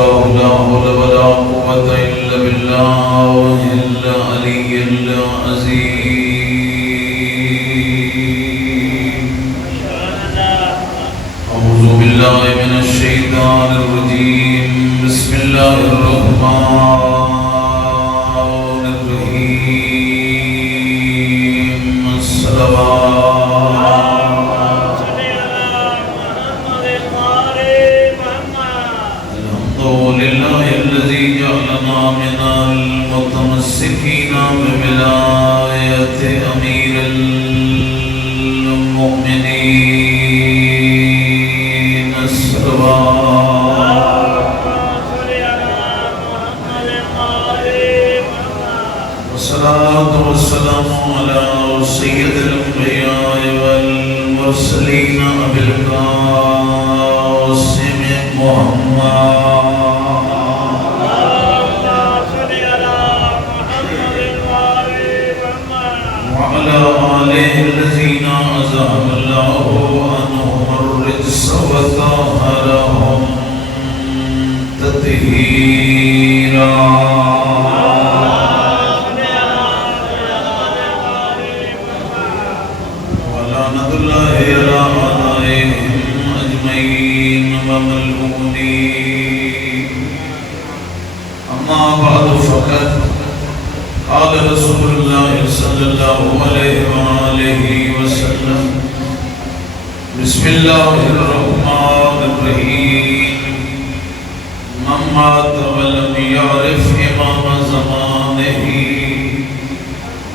الله لا حول ولا قوة إلا بالله العلي العظيم. أعوذ بالله من الشيطان الرجيم. بسم الله الرحمن الرحيم. الصلوات لله الذي جعلنا من المتمسكين بولاية أمير المؤمنين. والصلاة والسلام على سيد الأنبياء والمرسلين أبي القاسم محمد وعلى آله الذين أذهب الله عنهم الرجس وطهرهم تطهيرا. ولعنة الله على أعدائهم أجمعين وملعونين. أما بعد فقد قال رسول الله صلى الله عليه وآله وسلم: بسم الله الرحمن الرحيم. من مات ولم يعرف إمام زمانه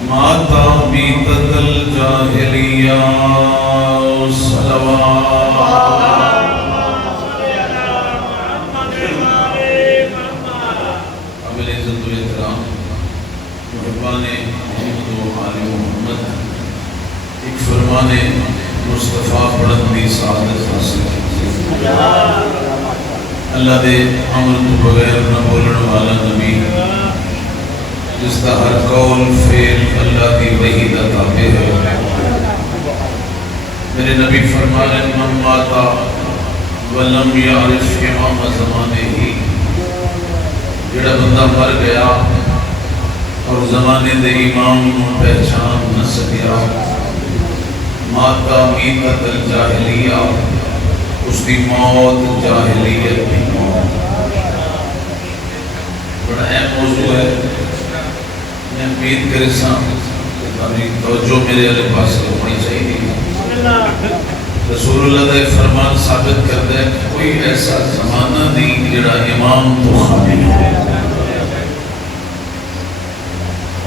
مات ميتة الجاهلية. صلوات. قابل عزت و احترام محبان محمد و آل محمد، ایک فرمان مصطفیٰ پڑھن دی سعادت حاصل کی. اللہ دے امر تو بغیر نہ بولن والا نبی، جس کا ہر قول فعل اللہ دی وحی دا تابع ہے. میرے نبی فرمانے: من ماتا ولم یعرف امام زمانے ہی، جڑا بندہ مر گیا اور زمانے دے امام کو پہچان نہ سکیا، ماتا میتت الجاہلیہ، اس دی موت جاہلیت دی موت. بڑا اہم موضوع ہے. میں امید کرے ساں کہ توجہ میرے علیہ پاس ہونی چاہیے. رسول اللہ کا فرمان ثابت کرتا ہے کہ کوئی ایسا زمانہ نہیں جڑا امام تو خالی ہو.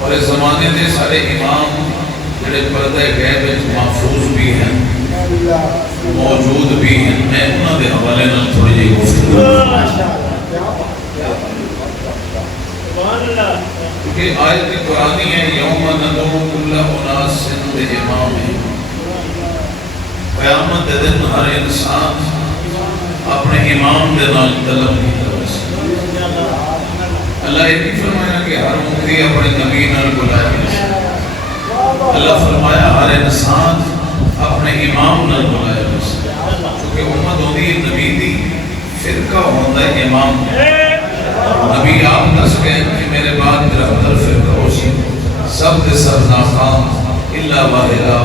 اور اس زمانے دے سارے امام جڑے پردہ غیب محفوظ بھی ہیں، موجود بھی ہیں. میں انہاں دے حوالے نال تھوڑی جی گفتگو کیونکہ آیت قرآنی ہے: یوم ندعو کل اناس بامامہم. قیامت دے دن ہر انسان اپنے امام دے نال طلب کی طرف سے. اللہ یہ بھی فرمایا کہ ہر امتی اپنے نبی نال بلایا. اللہ فرمایا ہر انسان اپنے امام نال بلایا. چونکہ امت ہوتی ہے نبی دی، فرقہ ہوتا ہے امام. نبی آپ دس گئے کہ میرے بعد میرا ہر فرقہ ہو سی، سب دے سب ناکام الا واحدہ،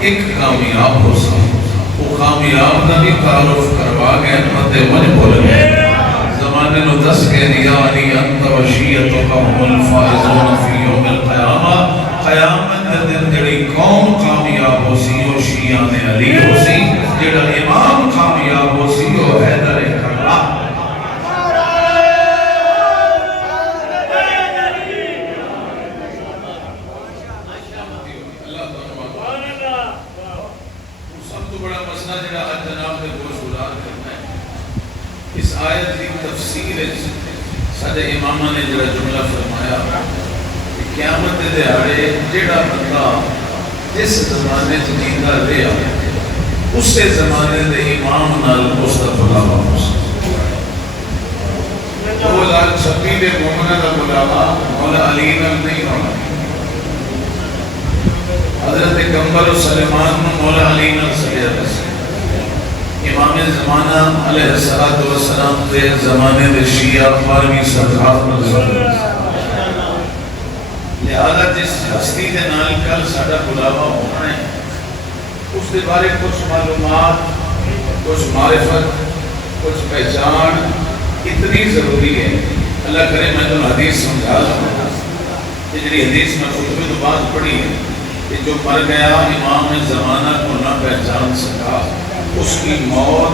ایک کامیاب ہو سی. وہ کامیاب کا بھی تعارف کروا گئے، مدے من بول گئے. زمانے نو دس گئے: یا علی انت وشیعتک هم الفائزون فی یوم القیامہ. قیامت دے دن جڑی قوم کامیاب ہو سی وہ شیعان علی ہو سی، جڑا امام کامیاب ہو سی وہ حیدر کربلا. اس آیت کی تفسیر سارے امامہ نے جڑا جملہ فرمایا کہ قیامت دے دیہاڑے جڑا بندہ جس زمانے جیندہ رہا اسے زمانے دے امام نال اس دا بلاوا ہو سکتا. 2026 دے مومنہ دا بلاوا مولا علی نال نہیں ہونا. حضرت قمر و سلیمان مولا علی نال سجدہ امام زمانہ علیہ السلام دے زمانے دے شیعہ 12ویں سرکار لہذا جس ہستی دے نال کل ساڈا بلاوا ہونا ہے اس دے بارے کچھ معلومات، کچھ معرفت، کچھ پہچان اتنی ضروری ہے۔ اللہ کرے میں تو حدیث سمجھا لوں، یہ جڑی حدیث میں خطبے تو بعد پڑھی ہے کہ جو مر گیا امام زمانہ کو نہ پہچان سکا اس کی موت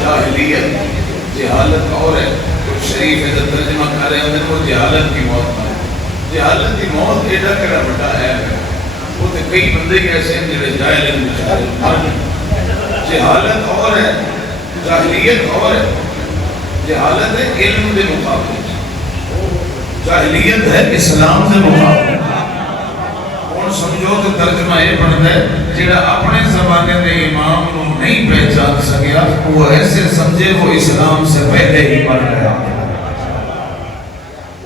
جاہلیت جہالت اور ہے۔ کچھ شریف ہے جب ترجمہ کر رہے ہیں وہ جہالت کی موت ہے۔ جہالت کی موت ایڈا کڑا بڑا ہے، وہ تو کئی بندے کے ایسے ہیں جڑے جاہل ہیں۔ جہالت اور ہے، جاہلیت اور ہے۔ جہالت ہے علم دے مقابلے، جاہلیت ہے اسلام دے مقابلے۔ اور سمجھو تو ترجمہ یہ بنتا ہے جڑا اپنے زمانے دے امام کو نہیں پہچان سکیا وہ ایسے سمجھے وہ اسلام سے پہلے ہی مر گیا،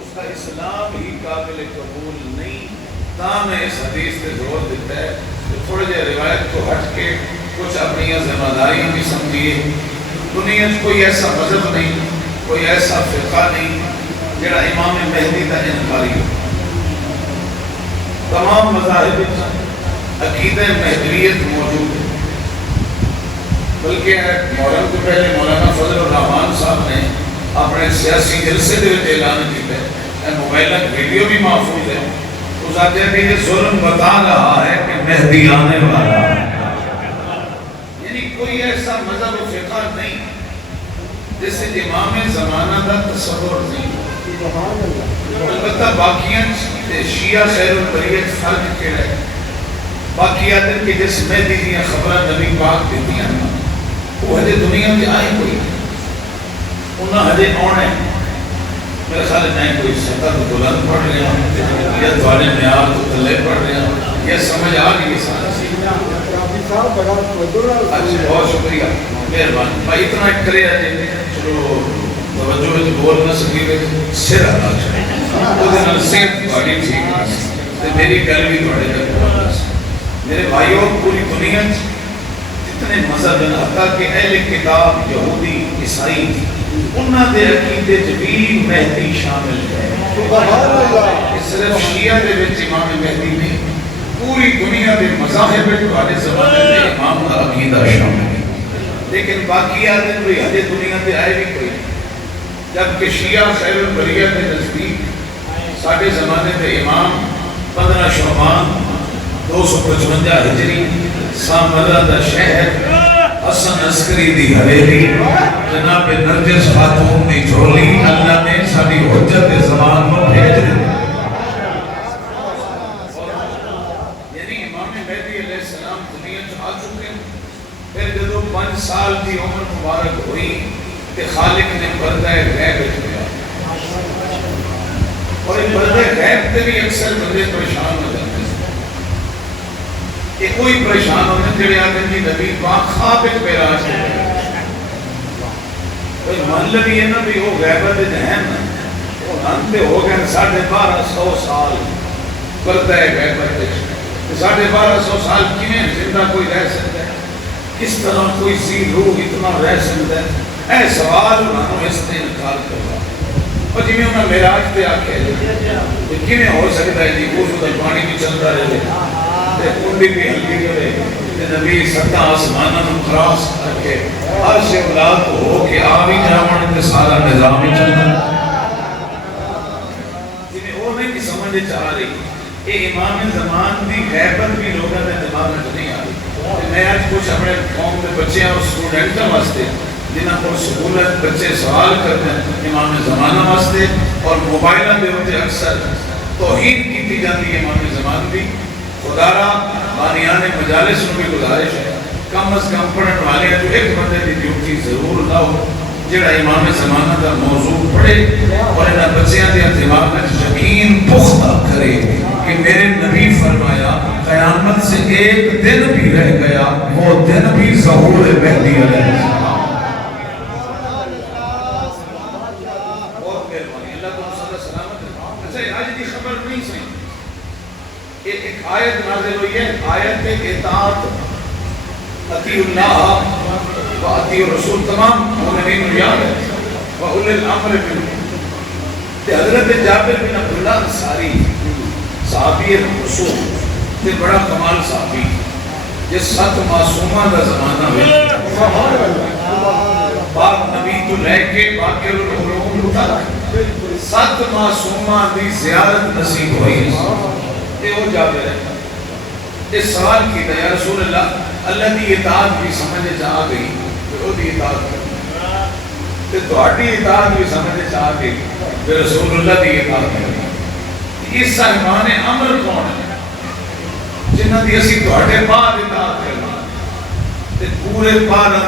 اس کا اسلام ہی قابل قبول نہیں۔ تاہم اس حدیث سے زور دیتا ہے کہ تھوڑے جے روایت کو ہٹ کے کچھ اپنی ذمہ داریاں بھی سمجھیے۔ دنیا میں کوئی ایسا مذہب نہیں، کوئی ایسا فرقہ نہیں جڑا امام مہدی کا انکاری ہو۔ تمام مذاہب عقیدہ مہدویت موجود ہے، بلکہ محرم کے پہلے مولانا فضل الرحمان صاحب نے اپنے سیاسی جلسے دے اعلان کیا ہے، موبائل ویڈیو بھی محفوظ ہے، اس آتے ہیں کہ یہ ظلم بتا رہا ہے کہ مہدی آنے والا ہے۔ یعنی کوئی ایسا مذہب و فقہ نہیں جس سے امام زمانہ کا تصور نہیں۔ البتہ باقیاں شیعہ خیر البریت فرق کیا ہے، باقیات ان کی جس مہدی دیاں خبریں نبی پاک دیتی ہیں وہ ہجے دنیا میں آئے کوئی انہاں ہجے آنے۔ میرے خیال میں کوئی سطح تو بلند پڑھ رہے ہیں یا دوالے معیار تو تلے پڑھ رہے ہیں، یہ سمجھ آ گئی سارا سی۔ اچھا بہت شکریہ، مہربانی بھائی اتنا ایک کرے آجے چلو توجہ میں بول نہ سکی گئے سر آنا چاہیے وہ دن صحت بڑی ٹھیک ہے میری گل بھی بڑے جب میرے بھائیوں پوری دنیا جتنے مذہب ہیں حتیٰ کہ اہل کتاب یہودی عیسائی انہاں دے عقیدے بھی مہدی شامل ہے۔ صرف شیعہ دے وچ امام مہدی نہیں، پوری دنیا دے مذاہب والے زمانے دے امام کا عقیدہ شامل ہے، لیکن باقی آدھے کوئی ہجے دنیا دے آئے بھی کوئی، جبکہ شیعہ خیر البریت کے نزدیک ساڑھے زمانے دے امام 15 شعبان 255 ہجری سامرہ دا شہر حسن عسکری دی حویلی جناب نرجس خاتون دی جھولی اللہ نے ساری حجت زمان کو بھیج دی۔ یعنی امام مہدی علیہ السلام دنیا آ چکے ہیں۔ پھر جدو 5 سال کی عمر مبارک ہوئی کہ خالق نے پردہ غیب اٹھایا، اور یہ پردہ غیب تے بھی اکثر بندے پریشان ہو جاتے ہیں کہ کوئی پریشان ہونے جڑے آتے ہیں نبی پاک خواب ایک بیراج ہے، کوئی مطلب یہ نا بھی وہ غیبت ذہن وہ انتے ہو گئے 1250 سال پردہ غیبت 1250 سال کیویں زندہ کوئی رہ سکتا ہے، کس طرح کوئی سی روح اتنا رہ سکتا ہے؟ اے سوال انہوں اس نے انکار کروا اور جی میں انہوں نے میراج پہ آکے کہ کیویں ہو سکتا ہے جی وہ جو پانی بھی چلتا رہے کنڈی بھی ہلکی کرے نبی ستا آسمانہ میں خراس کر کے ہر سے اولاد ہو کے آوی جاؤں کے سارا نظام چلتا جنہیں وہ نہیں سمجھے چاہ رہی یہ امام زمان دی غیبت بھی لوگوں نے دماغ میں نہیں آ رہی۔ میں آج کچھ اپنے قوم کے بچے اور سٹوڈنٹوں واسطے جنہاں کو سہولت بچے سوال کرتے ہیں امام زمانہ واسطے اور موبائلوں دے ہوتے اکثر توہین کی جاتی ہے امام زمان بھی خدا را بانیان مجالس میں بھی گزارش ہے کم از کم پڑھن والے ہیں تو ایک بندے کی ڈیوٹی ضرور نہ ہو جڑا امام زمانہ کا موضوع پڑھے اور انہاں بچیاں دے دماغ میں یقین پختہ کرے کہ میرے نبی فرمایا قیامت سے ایک دن بھی رہ گیا وہ دن بھی ظہور مہدی علیہ السلام۔ بہت مہربانی اللہ کو صلی سلامت ہے۔ اچھا آج دی خبر نہیں سنی ایک آیت نازل ہوئی ہے آیت اطاعت اطیع اللہ واطیعوا الرسول تمام مومنین یاد ہے وَأُولِي الْأَمْرِ مِنْكُمْ. حضرت جابر بن عبداللہ انصاری صحابی رسول تے بڑا کمال صحابی جس 7 معصومہ دا زمانہ میں باپ نبی تو لے کے باقر العلوم تک 7 معصومہ دی زیارت نصیب ہوئی تے وہ جابر ہے. اس سوال کی یا رسول اللہ دی اطاعت بھی سمجھے جا گئی تو وہ دی اطاعت کریں تے تہاڈی اطاعت بھی سمجھے جا گئی تے رسول اللہ دی اطاعت کریں. اس صاحبان امر کون ہے جنہاں دی اسی تہاڈے بعد اطاعت کرنا تے پورے 12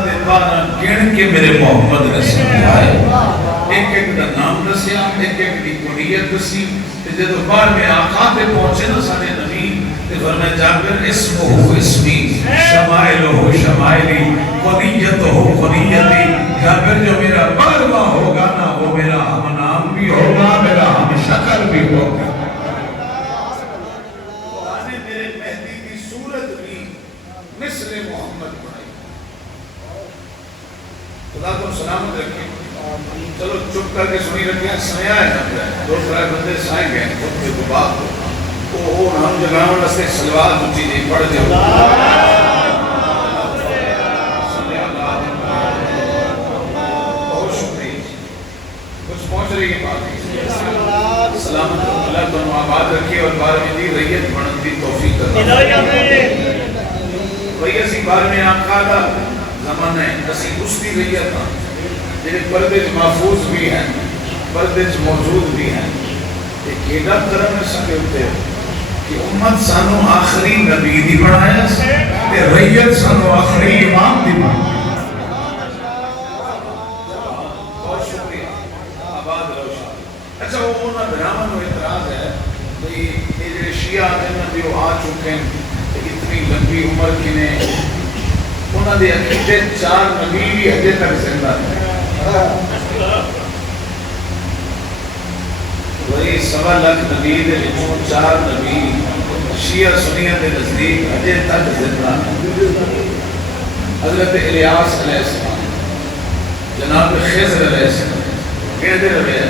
گن کے میرے محمد رسول آئے ایک ایک دا نام دسیا ایک ایک دی کنیت دسی تے جدو 12 آقا تے پہنچے نا سارے نبی تے فرمایا جابر اسمہ اسمی شمائلہ شمائلی کنیتہ کنیتی. جابر جو میرا 12واں ہوگا نا وہ میرا ہم نام بھی ہوگا میرا ہم شکل بھی ہوگا. مثل محمد بنائی. خدا کو سلامت رکھیں. چلو چپ کر کے سنی رکھیں. سنیا ہے نا 2-3 بندے سائیں گئے خود کے بات کو وہ ہم جگہوں رستے سلوات اچھی جی پڑھ دے بہت شکریہ. کچھ پہنچ رہی ہے بات. سلامت اللہ تو آباد رکھے اور 12ویں دی ریت بنن دی توفیق کرتا. وہی اسی بار میں آقا دا زمانہ ہے اسی اس دی ریت ہاں جنہیں پردے محفوظ بھی ہیں پردے موجود بھی ہیں. ایک ایڈا کرم سکے ہوتے کہ امت سانو آخری نبی دی بڑھایا کہ ریت سانو آخری امام دی بڑھایا. بہت شکریہ. آباد روشا. اچھا وہ انہوں نے درامن و اعتراض ہے کہ یہ شیعہ جنہوں نے آ چکے ہیں اتنی لمبی عمر کنے انہوں نے عقیدے 4 نبی بھی ہجے تک زندہ ہے. وہی 1.25 لاکھ نبی دے 4 نبی شیعہ سنیہ دے نزدیک ہجے تک زندہ ہے. حضرت الیاس علیہ السلام جناب خضر علیہ السلام کہتے رہے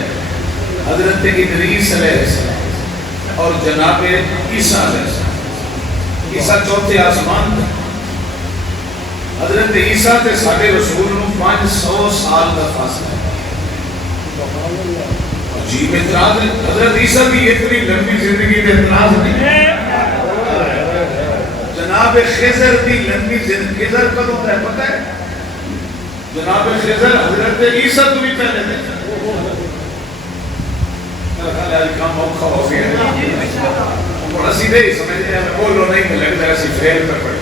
حضرت ادریس علیہ السلام اور جناب عیسیٰ علیہ السلام. عیسیٰ 4تھے آسمان تھے. حضرت عیسیٰ تے ساڑھے رسول نو 500 سال کا فاصلہ ہے. عجیب اعتراض ہے. حضرت عیسیٰ کی اتنی لمبی زندگی میں اعتراض نہیں ہے. جناب خضر کی لمبی زندگی خضر کب ہوتا ہے پتہ ہے؟ جناب خضر حضرت عیسیٰ تو بھی پہلے تھے. کام موقع ہو گیا اور اسی دے سمجھتے ہیں بولو نہیں کہ لگتا ہے اسی فیل پر پڑے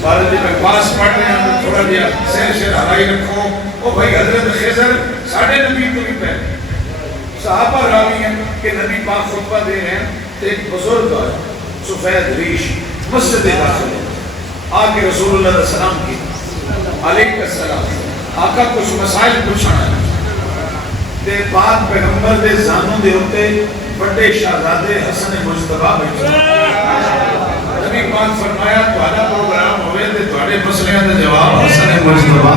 سارے جی میں پاس پڑھنے ہیں تھوڑا دیا شیر ہرائی رکھو او بھائی حضرت خضر ساڑھے نبی تو بھی پہلے صحابہ راوی ہیں کہ نبی پاک خطبہ دے رہے ہیں تو ایک بزرگ ہے سفید ریش مسجد داخل ہے آگے رسول اللہ علیہ السلام کی علیہ السلام آقا کچھ مسائل پوچھنا ہے تے پاک پیغمبر دے زانوں دے ہوتے بڑے شہزادے حسن مجتبہ بیٹھے. نبی پاک فرمایا تہاڈا پروگرام ہوئے تے تہاڈے مسئلے دے جواب حسن مجتبہ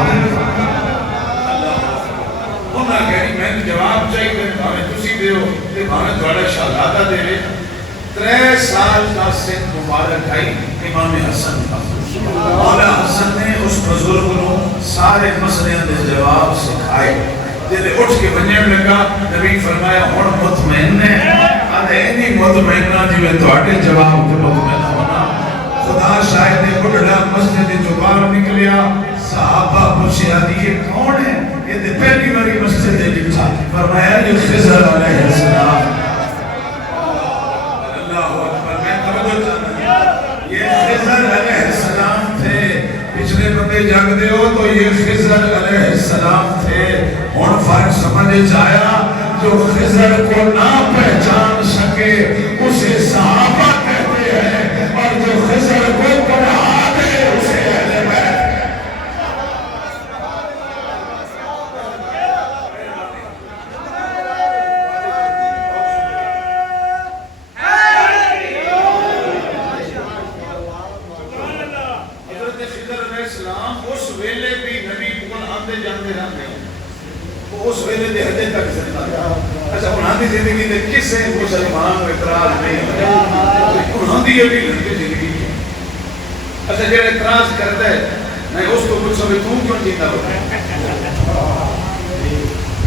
انہاں کہی میں جواب چاہیے بھاویں تسی دیو تے بھاویں تہاڈا شہزادہ دے 3 سال کا سن مبارک آئی امام حسن کا. مولا حسن نے اس بزرگ کو سارے مسئلے دے جواب سکھائے. جب اٹھ کے بنجن لگا نبی فرمایا ہون مطمئن نے آدھے اینی مطمئنہ جو ہے تواٹے جواب تے مطمئن ہونا. خدا شاہد نے بڑھڑا مسجد جو باہر نکلیا صحابہ پوچھے آدھی یہ کون ہے یہ تے پہلی باری مسجد دے لکھا فرمایا جو خضر علیہ السلام. اللہ اکبر میں توجہ چاہتا یہ خضر علیہ السلام تھے. پچھلے بندے جاگ دے ہو تو یہ خضر علیہ السلام تھے. اور فرق سمجھے جایا جو خضر کو نہ پہچان سکے اسے صحابہ کہتے ہیں اور جو خضر کو پڑھا دے اسے اہل بیت. حضرت خضر علیہ السلام اس ویلے بھی تک زندہ ہے. اچھا انہاں دی زندگی میں کسے مسلمان کو اعتراض نہیں ہے, انہاں دی ابھی لڑکی زندگی ہے. اچھا جڑا اعتراض کرتا ہے میں اس کو پوچھوں کہ تم کیوں جیتا ہو,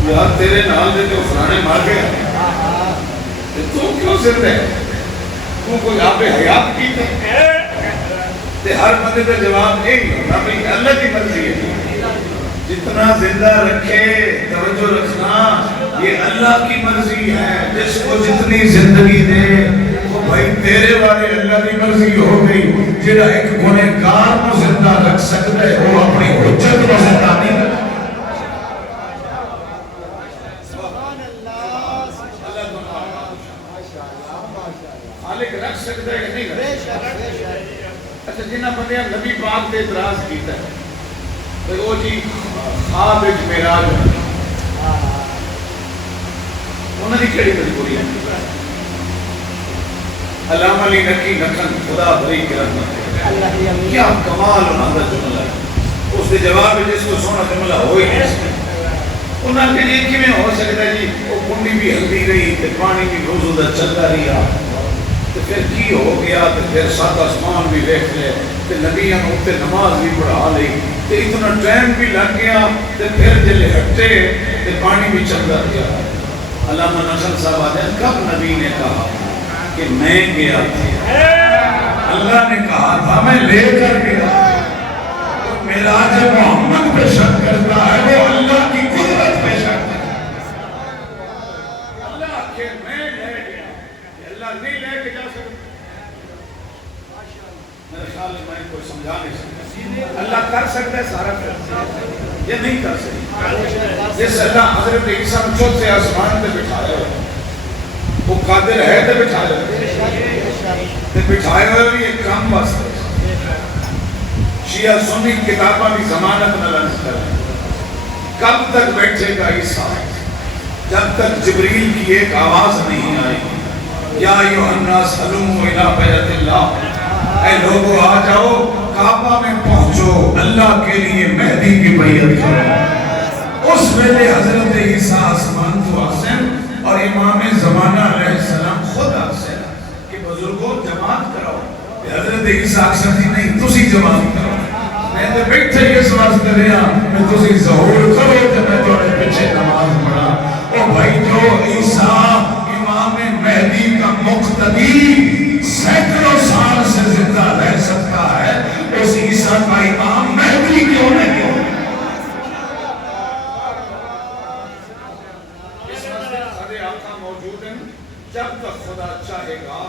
یار تیرے نال دے تو فلانے مار گیا, تو کیوں زندہ ہے, تو کوئی آپ حیات کی تے ہر بندے کا جواب ایک ہوتا بھئی اللہ کی مرضی ہے. جتنا زندہ رکھے توجہ رکھنا یہ اللہ کی مرضی ہے, جس کو جتنی زندگی دے وہ بھائی تیرے والے اللہ کی مرضی ہو گئی. جڑا ایک گنہگار کو زندہ رکھ سکتا ہے وہ اپنی حجت کو زندہ نہیں رکھ. خالق رکھ سکتا ہے کہ نہیں رکھ سکتا. اچھا جنہ بندے نبی پاک نے اعتراض کیتا ہے کہ وہ جی خواب وچ معراج انہاں دی کیڑی مجبوری ہے. علامہ علی نقی نکھن خدا بری کی رحمت, کیا کمال انہاں دا جملہ ہے. اس دے جواب میں جس کو سونا جملہ ہو ہی نہیں سکتا. انہاں کے لیے کیویں ہو سکتا ہے جی وہ کنڈی بھی ہلدی رہی تے پانی بھی روزو دا چلتا رہا تو پھر کی ہو گیا, تو پھر سات آسمان بھی دیکھ لے, تو نبیوں نے اتنے نماز بھی پڑھا لی, تو اتنا ٹائم بھی لگ گیا, تو پھر جلے ہٹے تو پانی بھی چلتا گیا. علامہ نخل صاحب آتے ہیں کب نبی نے کہا کہ میں گیا تھا, اللہ نے کہا تھا میں لے کر گیا. تو معراج محمد پہ شک کرتا ہے وہ اللہ کی قدرت پہ شک کرتا ہے. اللہ کہ میں لے گیا, اللہ نہیں لے کے جا سکتا. میرے خیال میں کوئی سمجھا نہیں سکتا. اللہ کر سکتا ہے سارا کر, یہ نہیں کر سکتا. جس اللہ حضرت عیسیٰ کو چوتھے آسمان پہ بٹھایا وہ قادر ہے تو بٹھایا, تو بٹھائے ہوئے بھی ایک کام واسطے. شیعہ سنی کتابہ بھی ضمانت نہ لنس کریں کب تک بیٹھے گا عیسیٰ, جب تک جبریل کی ایک آواز نہیں آئی یا ایھا الناس حلوموا الی بیت اللہ, اے لوگوں آ جاؤ کعبہ میں پہنچو, اللہ کے لیے مہدی کی بیعت کرو. اس ویلے حضرت عیسیٰ آسمان تو آسن اور امام زمانہ علیہ السلام خود آسن کہ بزرگوں جماعت کرو. حضرت عیسیٰ اکثر جی نہیں تسی جماعت کرو, میں تو بیٹھے یہ سواز کر رہا میں تسی ظہور کرو کہ میں تھوڑے پیچھے نماز پڑھا. او بھائی جو عیسیٰ امام مہدی کا مقتدی سینکڑوں سال سے زندہ رہ سکتا ہے, اس عیسیٰ کا امام مہدی کیوں نہیں ہو. اس مسئلے سارے آقا موجود ہیں, جب تک خدا چاہے گا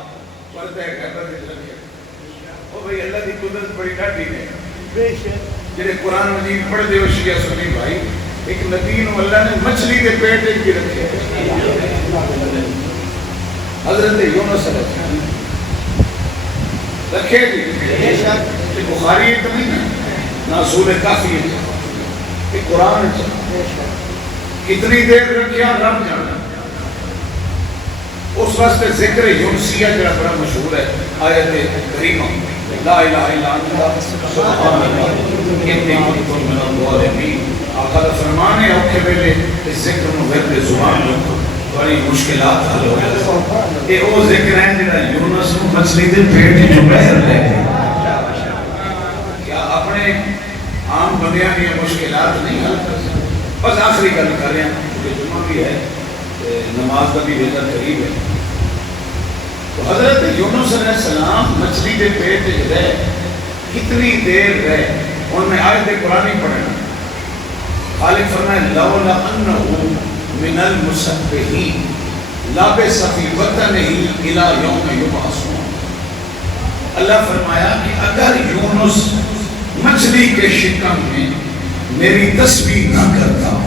پردہ غیبت رکھے. او بھئی اللہ دی قدرت بڑی ڈاڈی نے جڑے قرآن مجید پڑھ دے ہو شیعہ سنی بھائی, ایک نبی نو اللہ نے مچھلی کے پیٹ کی رکھے. حضرت یونس علیہ السلام رکھے گی بخاری ایک نہیں ہے نہ سورہ کافی ہے کہ قرآن کتنی دیر رکھیا رب جانا. اس واسطے ذکر یونسیہ جڑا بڑا مشہور ہے آیت کریمہ لا الہ الا انت سبحان اللہ انی کنت من الظالمین. آقا دا فرمان ہے اوکھے ویلے اس ذکر نو ورد زبان رکھو بڑی مشکلات حل ہو جاتی. یہ وہ ذکر ہے جڑا یونس کو مچھلی دے پیٹ جو بہر لے گیا. کیا اپنے عام بندیاں کی مشکلات نہیں حل کر سکتے. بس آخری گل کر رہے ہیں کہ جمعہ بھی ہے, نماز کا بھی ویلا قریب ہے. تو حضرت یونس علیہ السلام مچھلی کے پیٹ رہے کتنی دیر رہے, ان میں آیت قرآن پڑھنا. خالق فرمائے لولا انہ من المسبحین لابث فی بطنہ الی یوم یبعثون. اللہ فرمایا کہ اگر یونس مچھلی کے شکم میں میری تسبیح نہ کرتا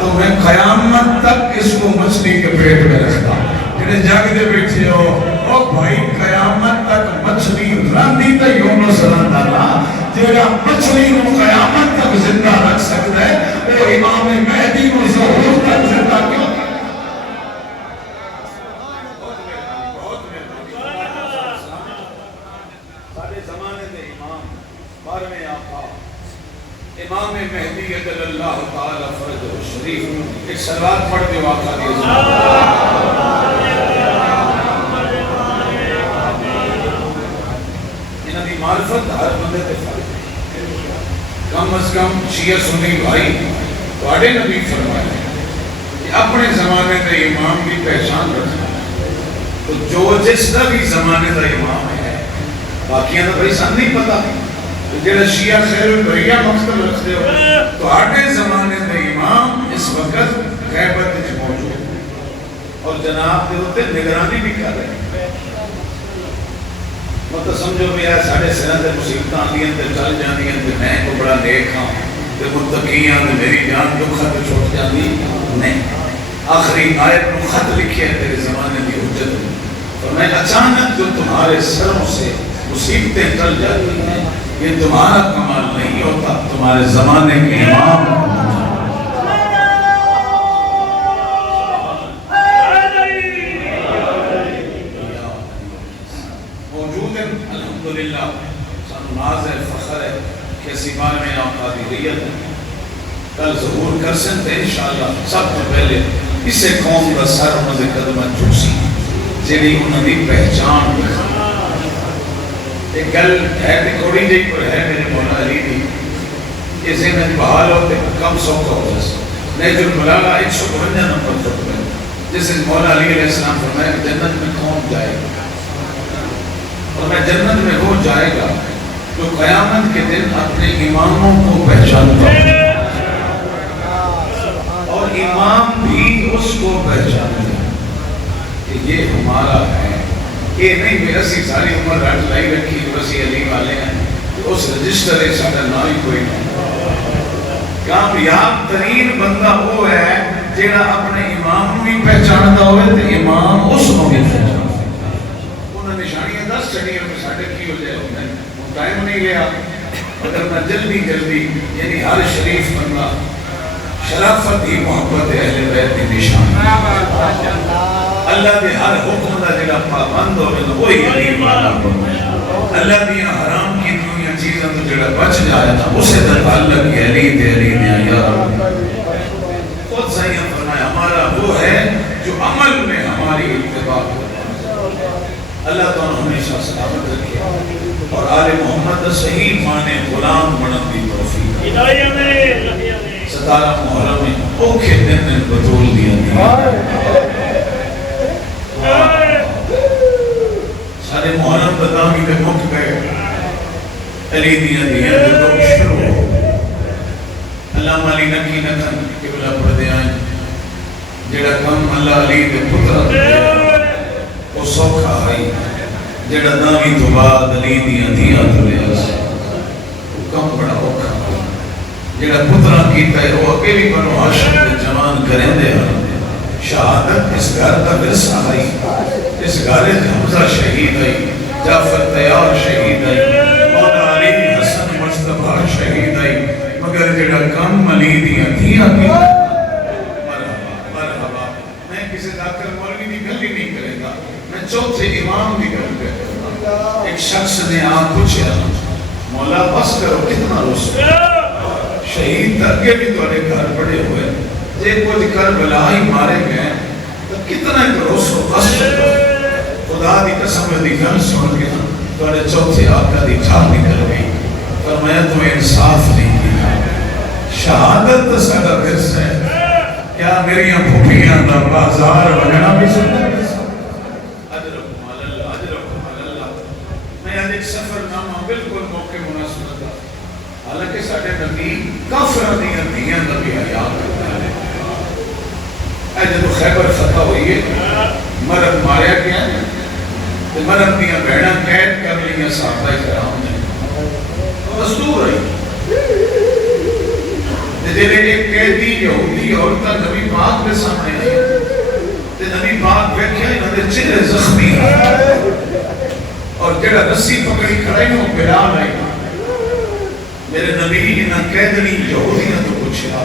تو میں قیامت تک اس کو مچھلی کے پیٹ میں رکھتا. جنہیں جاگتے بیٹھے ہو او بھائی قیامت تک مچھلی راندی تے یونس راندا نا, جڑا مچھلی کو قیامت تک زندہ رکھ سکتا ہے وہ امام مہدی کو ظہور تک زندہ کیوں. سارے زمانے دے امام 12ویں آقا امام مہدی اجل اللہ تعالی فرجہ شریف ایک صلوات پڑھ جو آقا دی عظمت انہاں دی معرفت ہر بندے تے فرض ہے کم از کم شیعہ سنی بھائی تواڈے نبی فرمایا کہ اپنے زمانے دے امام کی پہچان رکھنا تو جو جس کا بھی زمانے دا امام ہے باقیاں دا بھائی سن نہیں پتا جڑا شیعہ خیر البریہ مقصد رکھتے ہو تو آٹھے زمانے دے امام اس وقت غیبت وچ موجود اور جناب دے ہوتے نگرانی بھی کر رہے ہیں مطلب سمجھو بھی ہے ساڑھے سنہ تے مصیبتاں آندیاں تے چل جاندیاں تے میں کو بڑا نیک ہاں تے متقیاں تے میری جان دکھا تے چھوٹ جاندی نہیں آخری آیت میں خط لکھے ہیں تیرے زمانے کی حجت میں اور میں اچانک جو تمہارے سروں سے مصیبتیں چل جاتی ہیں یہ تمہارا کمال نہیں ہوتا تمہارے زمانے کے امام موجود ہیں الحمدللہ سنماز ہے فخر ہے کہ سیمان میں آقا دی ریت ہے کل ظہور کر سکتے انشاءاللہ سب تو پہلے اسے قوم کا سر مزے قدمہ چوسی جنہی انہوں نے پہچان ایک گل ہے تھوڑی جی پر ہے میرے مولا علی دی یہ ذہن بحال ہوتے کم سوکا ہو جیسے نیج الملاغہ 152 نمبر خطبہ ہے جسے مولا علی علیہ السلام فرمایا کہ جنت میں کون جائے گا اور میں جنت میں وہ جائے گا جو قیامت کے دن اپنے اماموں کو پہچانتا ہوں اور امام بھی اس کو پہچانتے ہیں کہ یہ ہمارا ہے یہ نہیں بھی اسی ساری عمر رٹ لائی رکھی جو اسی علی والے ہیں اس رجسٹر ہے ساڑھا نائی کوئی نہیں کامیاب ترین بندہ وہ ہے جیڑا اپنے امام بھی پہچانتا ہوئے تو امام اس کو بھی پہچانتا انہوں نے نشانیاں 10 چڑھیاں میں ساڑھے کی ہو جائے ہوتے ہیں ٹائم نہیں لیا اگر میں جلدی یعنی ہر شریف بندہ شرافت ہی محبت اہل بیت کی نشان اللہ دے ہر حکم دا جگہ پابند ہوئے تو وہی علی والا اللہ دیا حرام کی دنیا چیزیں تو جگہ بچ جائے نا اسے در تعلق کی علی دے یا رب خود صحیح فرمایا ہمارا وہ ہے جو عمل میں ہماری اتباع کرتا اللہ تو ہمیشہ سلامت رکھے اور آل محمد صحیح مانے غلام بنن دی توفیق 17 محرم میں اوکھے دن بطول دیا سارے محرم بدامی میں مک گئے علی دیا تو شروع ہو اللہ علی نکی نکن قبلہ پڑھ دے آئیں جڑا کم اللہ علی دے پتر وہ سوکھا آئی جڑا نامی تو بعد علی دیا تو لے آسا وہ کم بڑا اوکھا جڑا پتران کیتا ہے وہ اکیلی بنو عاشق دے جوان کریں دے شہادت اس گھر کا ورثہ آئی اس گھر حمزہ شہید آئی جعفر تیار شہید آئی مولا علی حسن مصطفیٰ شہید آئی مگر جڑا کم علی دیا مرحبا میں کسی ذاکر مولوی دی گل ہی نہیں کرے گا میں چوتھے امام دی گل کرے گا ایک شخص نے آپ پوچھا مولا بس کرو کتنا رسول شہید ترکے بھی تو انہیں گھر پڑے ہوئے جے کچھ کربلا ہی مارے گئے تو کتنا بھروسہ بس خدا دی قسم دی گل سن کے تو انہیں چوتھے آقا دی جھاگ نکل گئی فرمایا تو انصاف نہیں کیا شہادت تو سارا ورث ہے کیا میری پھوپھیاں دا بازار وغیرہ بھی سنتا ہے اجرکم اللہ میں آج ایک سفر نامہ بالکل موقع مناسبت تھا حالانکہ ساڑھے نبی کافرہ دیاں نبی حیات کرتا ہے اے جب خیبر فتح ہوئی ہے مرد ماریا گیا تو مرد دیاں بہنہ قید کر لیا صحابہ کرام نے دستور ہے جنہیں ایک قیدی یہودی عورتہ نبی پاک کے سامنے آئی تو نبی پاک بیٹھے انہوں نے چہرے زخمی اور جڑا رسی پکڑی کھڑائی وہ بلال آئی میرے نبی انہاں قیدنی یہودی نے تو پوچھا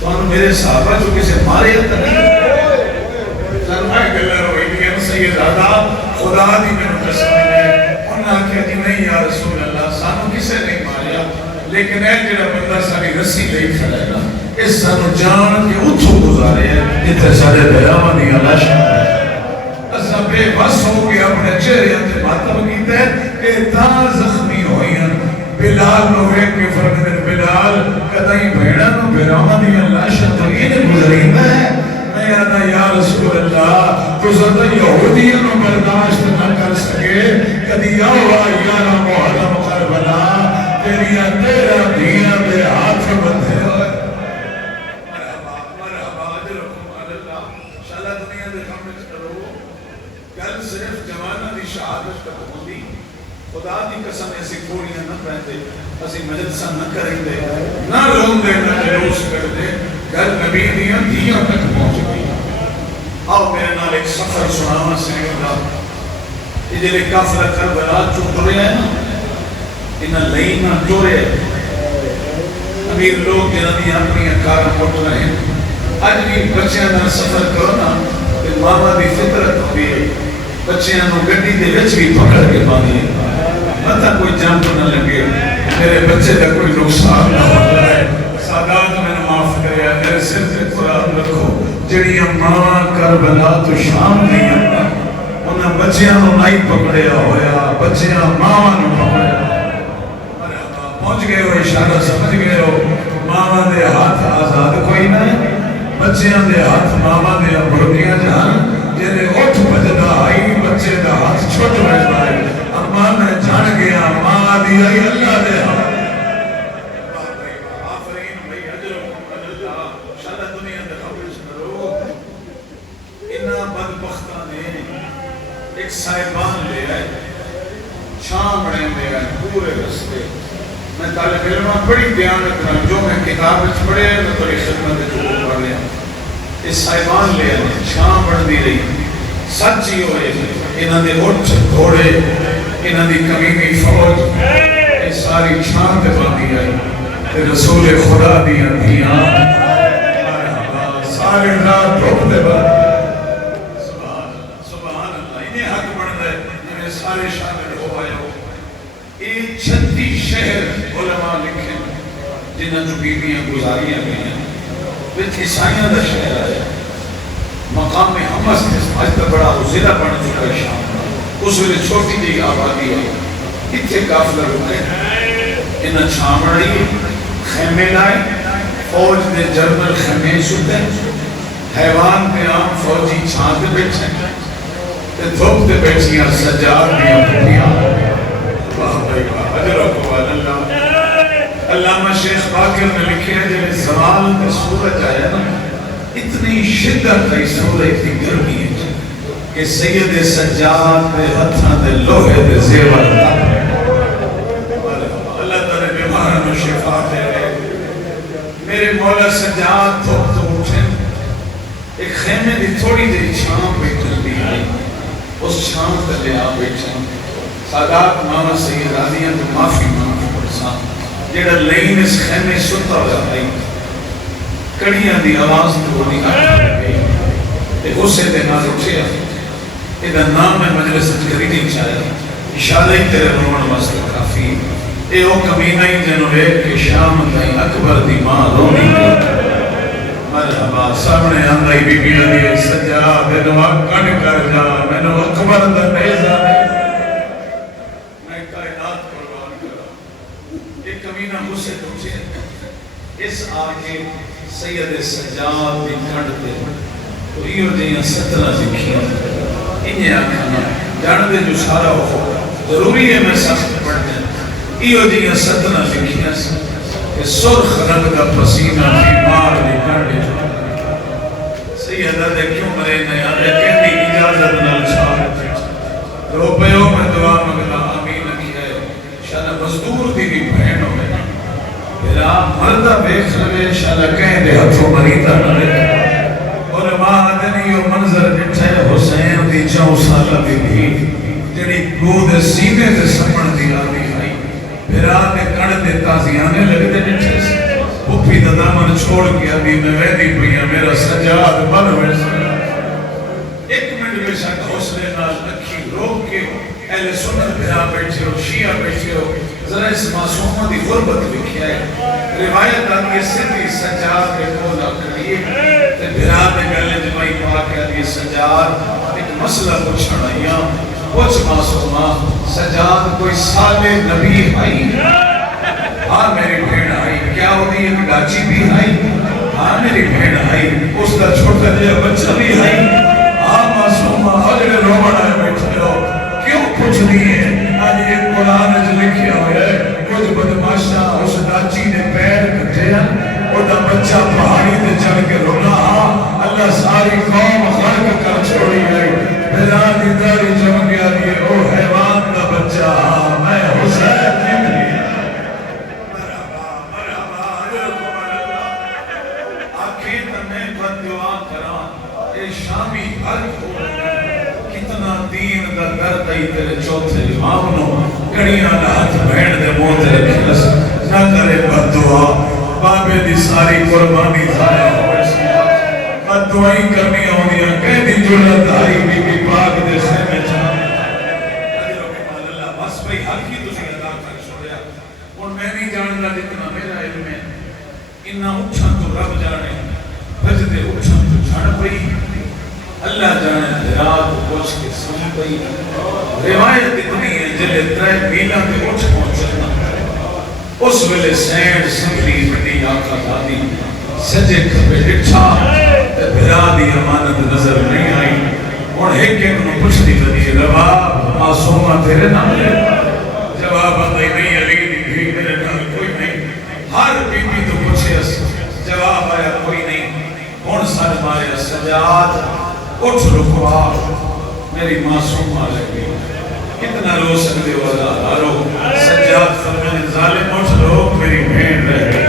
تو انہوں میرے صحابہ جو کسے مارے تا نہیں فرمائے کہ اللہ روئی بھی ہم سید آداب خدا دی میں قسم ہے انہاں کہا کہ نہیں یا رسول اللہ سانو کسے نہیں ماریا لیکن اے جڑا بندہ ساری رسی لے کھڑا ہے اس سانو جان کے اتھو گزارے ہیں جتے سارے دراما دیا لاشا اسا بے بس ہو گیا اپنے چہرے تے ماتم کیتے اے تا زخمی ہوئی ہیں بلال نو ایک کے فرمائے بلال کدائی بھیڑا نو بیراما دیا لاشا تو یہ گزرین ہے میں یادا یا رسول اللہ تو زدہ یہودیوں نو برداشت نہ کر سکے کدی یاوا یارا محرم کربلا تیریا تیرا دیا دے ہاتھ بندھے ہوئے مرحبا اجرکم اللہ شاءاللہ دنیا دے کامل کرو گل صرف جوانہ دی شہادت کا ہوندی خدا دی قسم ایسی گوڑیاں نہ پہنتے اسی مجلسہ نہ کریں دے نہ لوگ دے نہ جلوس کر دے گل نبی دیاں دیاں تک پہنچ گئی آؤ میرے نال ایک سفر سنانا سے اللہ یہ جلے کافر کربلا چوٹ رہے ہیں انہاں لئی نہ ٹورے امیر لوگ جنہاں دی اپنی کار موٹ رہے ہیں اج بھی بچیاں نہ سفر کرو نا کہ ماما دی فطرت ہوئی ہے بچیاں نو گڈی دے وچ بھی پکڑ کے باندھی متا کوئی جنب نہ لگے میرے بچے دا کوئی نقصان نہ ہو جائے سادات میں نے معاف کریا میرے سر سے قرآن رکھو جڑی ماں کربلا تو شام نہیں آتا انہاں بچیاں نو نہیں پکڑیا ہویا بچیاں ماں نو پکڑیا پہنچ گئے ہو اشارہ سمجھ گئے ہو ماں دے ہاتھ آزاد کوئی نہیں بچیاں دے ہاتھ ماں دے بڑھتیاں جہاں جیلے اٹھ بجدہ آئی بچے دا ہاتھ چھوٹ بجدہ آئی اما میں جان گیا ماں دی آئی اللہ دے ہاتھ آفرین بھئی اجرکم اللہ شاءاللہ دنیا دے خبرش کرو انہا بدبختہ نے ایک سائبان لے آئے چھام بڑھیں لے آئے پورے رستے میں طالب علمہ بڑی بیان رکھنا جو میں کتاب اچھ پڑھے میں بڑی خدمت جو پڑھ لیا اس سائبان لے آنے چھام بڑھ دی رہی سچی ہوئے انہاں دے اٹھ گھوڑے انہاں دی کمیمی فوج یہ ساری چھام دے باندھی آئی تے رسول خدا دی اندھیاں سارے رات دھوپ دے باندھی سبحان اللہ انہیں حق بڑھ دے انہیں سارے شامل ہو آئے ہو یہ 36 شہر علماء لکھیں جنہاں جو بیویاں گزاریاں گئی ہیں بیت عیسائیاں دا شہر آیا مقام حمص آج تک بڑا ضلع بن چکا ہے شام اس ویلے چھوٹی جی آبادی ہے اتنے قافلہ رکے انہاں چھامڑی خیمے لائے فوج دے جرمل خیمے ستے حیوان پہ عام فوجی چھان دے بیٹھے تے دھوپ دے بیٹھیاں سجاد دیا پھٹیاں علامہ شیخ باقر نے لکھے ہیں جب زوال میں سورج آیا نا اتنی شدت ہے سورج کی گرمی ہے کہ سید سجاد دے ہتھاں دے لوہے دے زیور اللہ تعالی بیماروں کو شفا دے رہے میرے مولا سجاد تھوک تو اٹھے ایک خیمے دی تھوڑی دیر چھام بیٹھن دی آئی اس چھام تلے آپ بیٹھن سادات ماما سید راضیاں تو معافی مانگو پرسان جیڑا لین اس خیمے ستا ہو جاتا ہے کڑیاں دی آواز تو وہ نکال گئی تے غصے دے ناز اٹھے ادھا نام میں مجلس کریدی چاہے اشارہ ہی تیرے روان واسطے کافی اے او کمینہ ہی جنوے کہ شام دائی اکبر دی ماں رونی مرحبا سامنے آندائی بی بیاں دی سجا دے نوا کڑ کر جا میں نو اکبر دا نیزہ میں کائنات قربان کرا ایک کمینہ غصے پوچھے اس آگے سید سجاد دی کھڑ دے تو یہ دیاں 17 لکھیاں انہیں آکھانا جان دے جو سارا ہو ضروری ہے میں سخت پڑھ دیں یہ دیاں 17 لکھیاں کہ سرخ رنگ دا پسینہ بیمار دی کھڑ دے سیدہ دے کیوں مرے نیا دے کہنی اجازت نال چھاڑ روپیوں میں دعا مگلا آمین کیا ہے شاید مزدور دی بھی بہن ہو گئی میرا مردہ بیخ لگے شاید کہیں دے ہتھوں مریدہ نہ لے اور ماں آدنی یہ منظر جٹھے حسین دی 4 سالہ دی بھی جڑی گود سینے دے سمن دی آدھی آئی پھر آدھے کڑ دے تازیانے لگ دے جٹھے سے پھوپی دا دامن چھوڑ کے ابھی میں ویدی پڑیا میرا سجاد بر ویسا ایک منٹ میں شک حوصلے نال اکھی روک کے اہل سنت بھرا بیٹھے ہو، شیعہ بیٹھے ہو، ذرا اس معصومہ دی غربت لکھیا ہے۔ روایت آتی ہے سیدھی سجاد کے کول کھڑی تے بھرا دے گلے جمائی پا کے آتی ہے سجاد ایک مسئلہ پوچھن آئیاں، پوچھ معصومہ سجاد کوئی صالح نبی آئی؟ ہاں میری بہن آئی۔ کیا ہوتی ہے کہ گاچی بھی آئی؟ ہاں میری بہن آئی۔ اس کا چھوٹا جہا بچہ بھی آئی۔ ہاں معصومہ اجڑے رومن آئے بیٹھے ہو کیوں پوچھ دیئے؟ آج ایک قرآن جو لکھیا ہوئے ہے کچھ بدماشا اس گاچی نے پیر کٹے اور دا بچہ پہاڑی تے چڑھ کے رونا اللہ ساری قوم خلق کر چھوڑی گئی بلا دی داری جم گیا دیئے او حیوان دا بچہ میں حسین نبی شامی حق ہو کتنا دین دا درد ای تیرے چوتھے امام نو کڑیاں نہ ہاتھ بہن دے موت رکھلس نہ کرے بد دعا بابے دی ساری قربانی ضائع ہوئے بد دعائی کرنی ہونیاں کہہ دی جلت آئی بی بی پاک دے خیمے جانے اللہ بس بھئی حق ہی تسی ادا کر چھوڑیا اور میں نہیں جاننا جتنا میرا علم ہے انہا اٹھا تو رب جانے بجدے اٹھا تو جھڑ پئی اللہ جانے رات پوچھ کے سن پئی روایت اتنی ہے جلے ترائے میلہ کے اٹھ پہنچنا اس ویلے سینڈ سنگلی بڑی آقا دادی سجے کھپے ڈٹھا بھرا دی امانت نظر نہیں آئی اور ایک ایک نو پوچھ دی بدی روا معصومہ تیرے نام لے جواب آتا ہی نہیں علی دی بھی میرے نام کوئی نہیں ہر بی بی تو پوچھے جواب آیا کوئی نہیں کون ساتھ مارے سجاد اٹھ رکوا میری معصوم آ لگی کتنا رو سکتے ہو اللہ رو سجاد فرمائے ظالم اٹھ رو میری بہن رہ گئی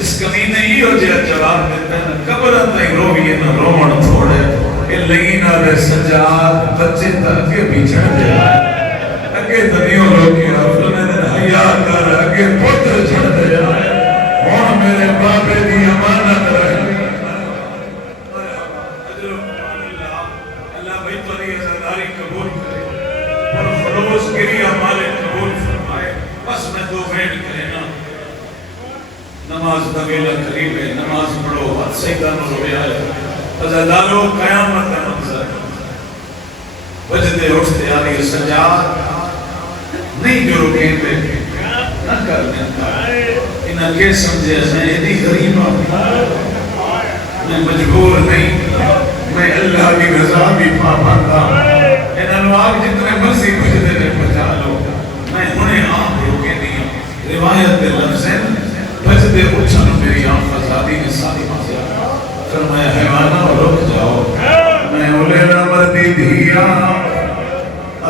اس کمینے ہی ہو جائے جواب دیتا ہے قبر اندائی رو بھی نہ رومن تھوڑے کہ لئینا رہ سجاد بچے تاکہ بھی چڑھ دے اگے دنیوں رو کیا فلنے دن حیاء کر اگے پتر چڑھ دے اور میرے بابے دی امانت رہ قبول کرے اور خلوص گریہ مالک قبول فرمائے بس میں دو بینڈ کرے نا نماز دگیلہ قریب ہے نماز پڑھو حد سیدان رویا ہے ازادارو قیامت منظر وجدے اٹھتے آدھی سجاد نہیں جو رکیں پہ نہ کر دیتا انہاں کے سمجھے میں ادھی غریبہ میں مجبور نہیں میں اللہ کی رضا بھی پابندہ انہوں آگ جتنے مرضی بجدے نے بچا لو میں انہیں آنکھ روکے دیا روایت دے لفظیں بجدے اچھن میری آنکھ آزادی نے ساری مزیا فرمایا حیوانہ رک جاؤ میں اولے نمردی دیا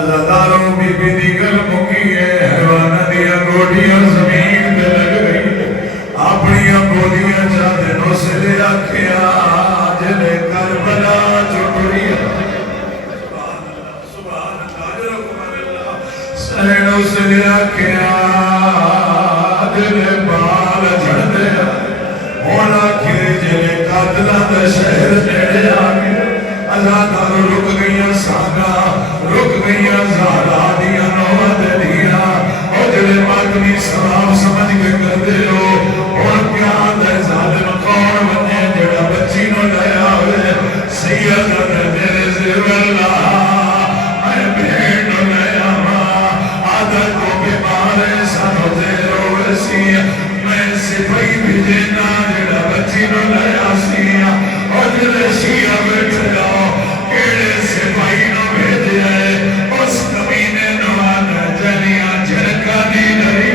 ازاداروں بی بی دیگر مکیے حیوانہ دیا گوڑیاں زمین پہ لگ گئی اپنیاں گوڑیاں چاہتے نو سے لے آکھیا جلے کربلا چکڑیا سبحان اللہ سینوں سے لیا کیا جلے بال جھڑ دیا ہونا کھرے جلے قاتلہ دا شہر نیڑے آگے ازادار رک گئیاں ساگا رک گئیاں زہرا دیا نوہ دیا اور جلے ماتمی سلام سمجھ کے کر دے ہو اور کیا دے ظالم کون بنے جڑا بچی نو لیا ہوئے سید دے زیر اللہ میں بھیڑ نو لیا ماں عادت کو بیمارے سانو زیرو ویسی میں سپائی بھیجنا جڑا بچی نو لیا سیا اور جلے شیعہ بیٹھ جاؤ کیڑے سپائی نو بھیج جائے اس کمینے نو آنا جنیاں جھڑکا نہیں لئی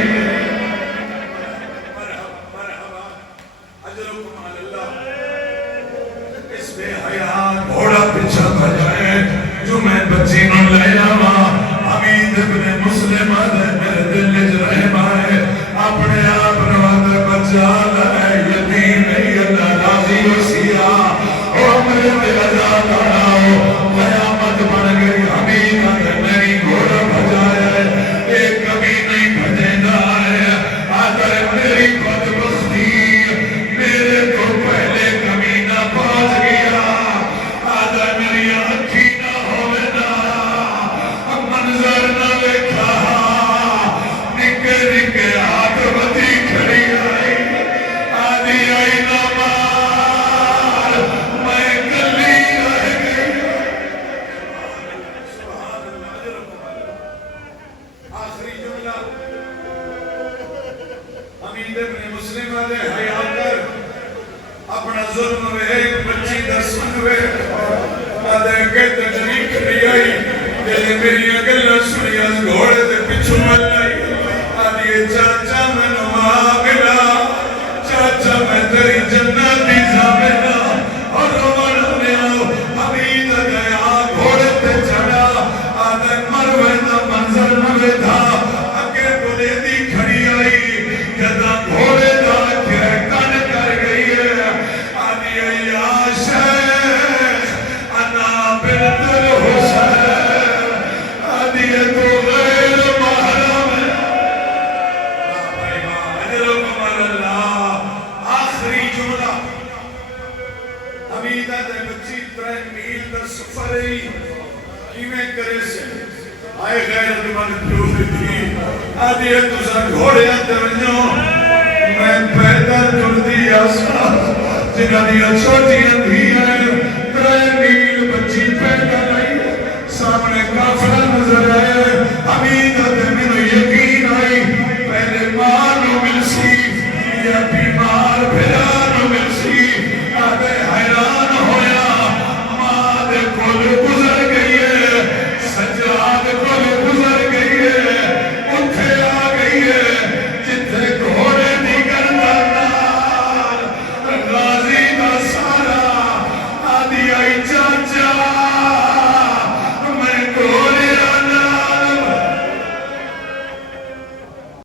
جو میں بچی نو لے آواں حمید ابن مسلم میرے دل جو رحمائے اپنے آپ نوات بچا لائے یتیم نہیں اللہ راضی و سیاہ او میرے دل ازاد آؤ قیامت بن گئی حمید میری گھوڑا بھجایا ہے ایک کبھی نہیں بھجے دائے آدھر میری بدبختی میرے کو پہلے کبھی نہ پاس گیا آدھر میری آنکھی نہ وے آدھے کہتے جنی کھڑی آئی دے میری اگلہ سنی از گھوڑے دے پچھو مل آئی آدھے چاچا میں نما ملا چاچا میں تیری جنتی زامنا اور روانہ نے آؤ حمید گیا گھوڑے تے چڑھا آدھے مروے دا منظر نوے تھا اگے بلے دی کھڑی آئی جدا گھوڑے دا کن کر گئی ہے آدھی یا شیخ انا بنت الحسین آدھی تو غیر محرم ہے اجرکم اللہ آخری جملہ حمیدہ دے بچی 3 میل دا سفر ہی کیویں کرے سے آئے غیرت من پیوری تھی آدھی تُسا گھوڑے آتے ونجو میں پیدل ٹر دی آسا جنہ دیا چھوٹی اندھی ہے 3 میل بچی پیدل آئی سامنے کافرہ نظر آئے حمیدہ دے منو یہ